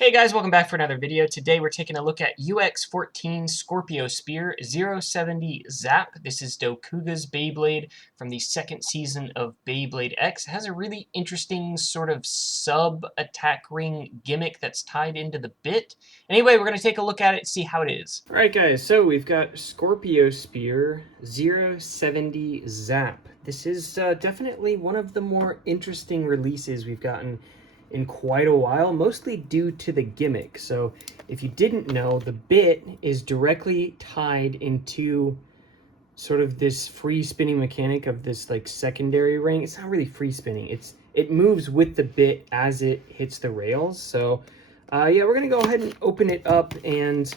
Hey guys, welcome back for another video. Today we're taking a look at UX-14 Scorpio Spear 070 Zap. This is Dokuga's Beyblade from the second season of Beyblade X. It has a really interesting sort of sub-attack ring gimmick that's tied into the bit. Anyway, we're going to take a look at it and see how it is. Alright guys, so we've got Scorpio Spear 070 Zap. This is definitely one of the more interesting releases we've gotten in quite a while, mostly due to the gimmick. So if you didn't know, the bit is directly tied into sort of this free spinning mechanic of this like secondary ring. It's not really free spinning. It moves with the bit as it hits the rails. So yeah, we're gonna go ahead and open it up and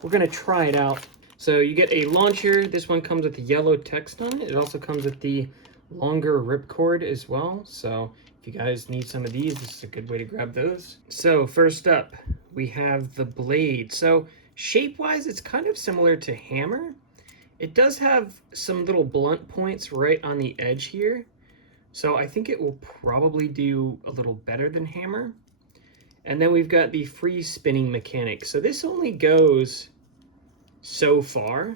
we're gonna try it out. So you get a launcher. This one comes with the yellow text on it. It also comes with the longer ripcord as well. So if you guys need some of these, this is a good way to grab those. So first up, we have the blade. So shape-wise, it's kind of similar to hammer. It does have some little blunt points right on the edge here. So I think it will probably do a little better than hammer. And then we've got the free spinning mechanic. So this only goes so far.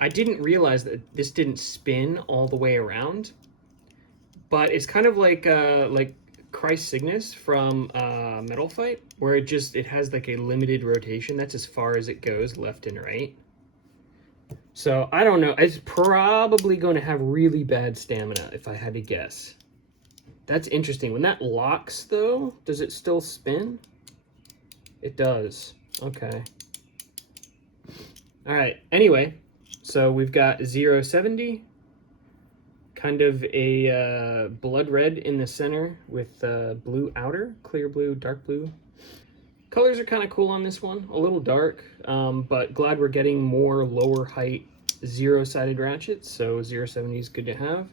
I didn't realize that this didn't spin all the way around, but it's kind of like Christ Cygnus from Metal Fight, where it has like a limited rotation. That's as far as it goes, left and right. So I don't know. It's probably going to have really bad stamina if I had to guess. That's interesting. When that locks, though, does it still spin? It does. Okay. All right. Anyway, so we've got 070. Kind of a blood red in the center with blue outer, clear blue, dark blue. Colors are kind of cool on this one, a little dark, but glad we're getting more lower height zero-sided ratchets, so 070 is good to have.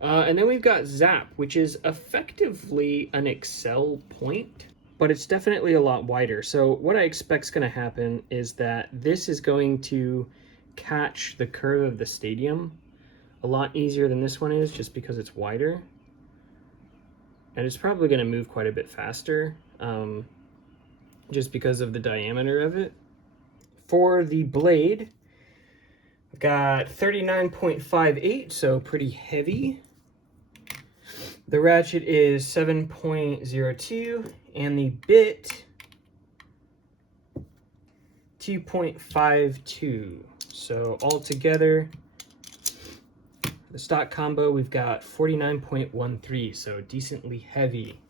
And then we've got Zap, which is effectively an Excel point, but it's definitely a lot wider. So what I expect is going to happen is that this is going to catch the curve of the stadium a lot easier than this one is, just because it's wider, and it's probably going to move quite a bit faster just because of the diameter of it. For the blade, I've got 39.58, so pretty heavy. The ratchet is 7.02 and the bit 2.52. So altogether, the stock combo, we've got 49.13, so decently heavy.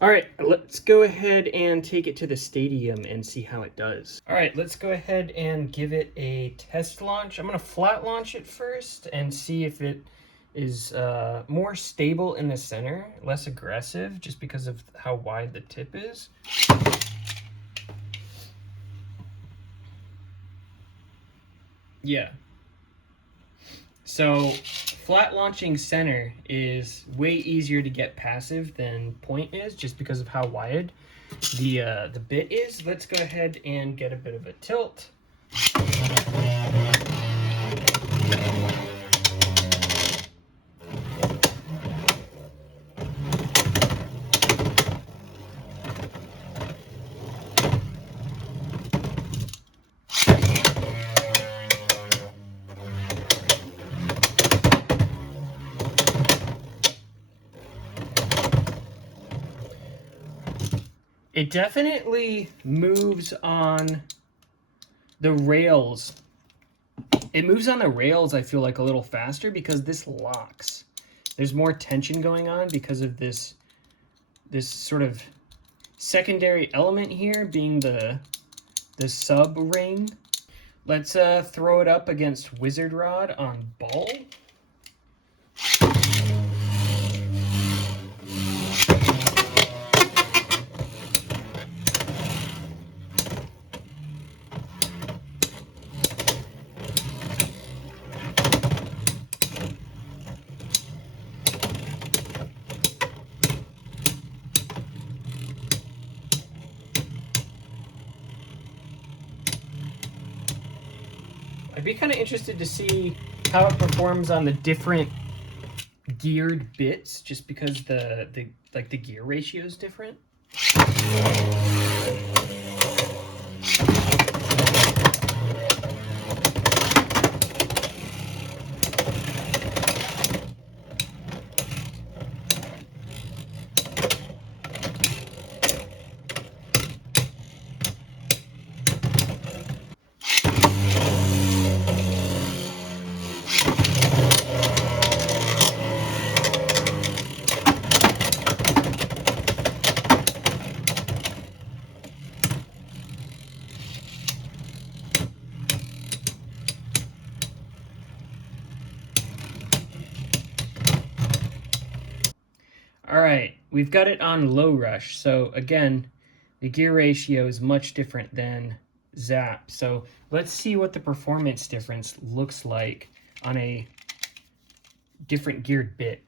All right, let's go ahead and take it to the stadium and see how it does. All right, let's go ahead and give it a test launch. I'm gonna flat launch it first and see if it is more stable in the center, less aggressive, just because of how wide the tip is. Yeah. So flat launching center is way easier to get passive than point is, just because of how wide the bit is. Let's go ahead and get a bit of a tilt. It definitely moves on the rails. It moves on the rails, I feel like, a little faster because this locks. There's more tension going on because of this sort of secondary element here being the sub ring. Let's throw it up against Wizard Rod on ball. I'd be kind of interested to see how it performs on the different geared bits, just because the gear ratio is different. we've got it on low rush. So again, the gear ratio is much different than Zap. So let's see what the performance difference looks like on a different geared bit.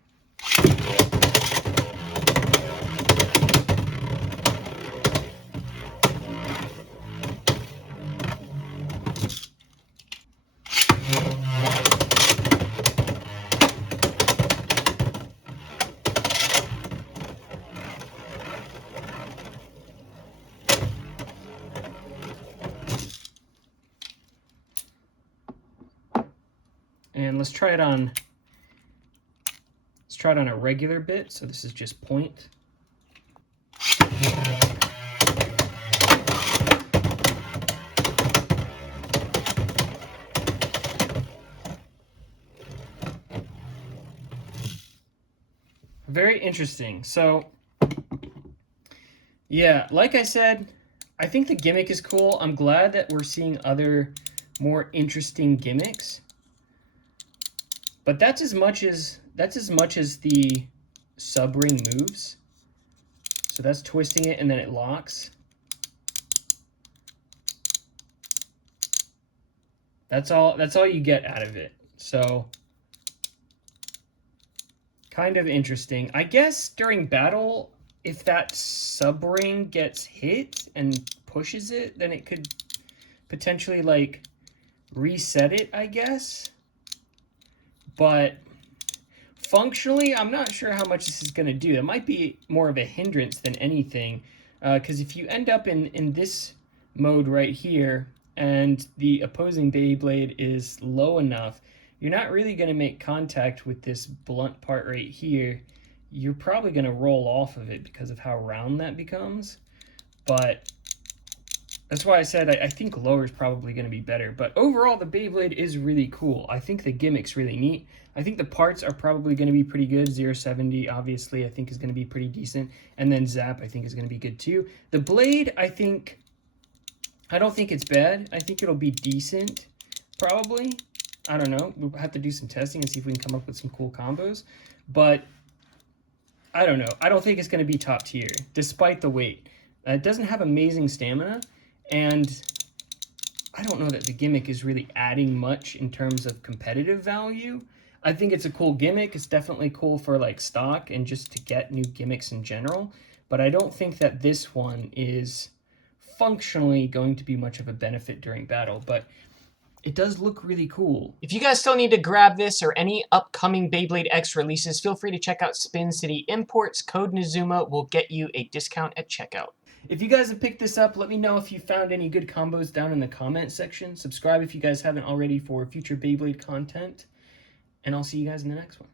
And let's try it on a regular bit. So this is just point. Very interesting. So yeah, like I said, I think the gimmick is cool. I'm glad that we're seeing other more interesting gimmicks. But that's as much as the sub ring moves. So that's twisting it and then it locks. That's all you get out of it. So kind of interesting. I guess during battle, if that sub ring gets hit and pushes it, then it could potentially like reset it, I guess. But functionally, I'm not sure how much this is going to do. It might be more of a hindrance than anything, because if you end up in this mode right here and the opposing Beyblade is low enough, you're not really going to make contact with this blunt part right here. You're probably going to roll off of it because of how round that becomes. But that's why I said I think lower is probably going to be better. But overall, the Beyblade is really cool. I think the gimmick's really neat. I think the parts are probably going to be pretty good. 070, obviously, I think is going to be pretty decent. And then Zap, I think, is going to be good too. The Blade, I don't think it's bad. I think it'll be decent, probably. I don't know. We'll have to do some testing and see if we can come up with some cool combos. But I don't know. I don't think it's going to be top tier, despite the weight. It doesn't have amazing stamina. And I don't know that the gimmick is really adding much in terms of competitive value. I think it's a cool gimmick. It's definitely cool for like stock and just to get new gimmicks in general. But I don't think that this one is functionally going to be much of a benefit during battle. But it does look really cool. If you guys still need to grab this or any upcoming Beyblade X releases, feel free to check out Spin City Imports. Code Nizuma will get you a discount at checkout. If you guys have picked this up, let me know if you found any good combos down in the comment section. Subscribe if you guys haven't already for future Beyblade content. And I'll see you guys in the next one.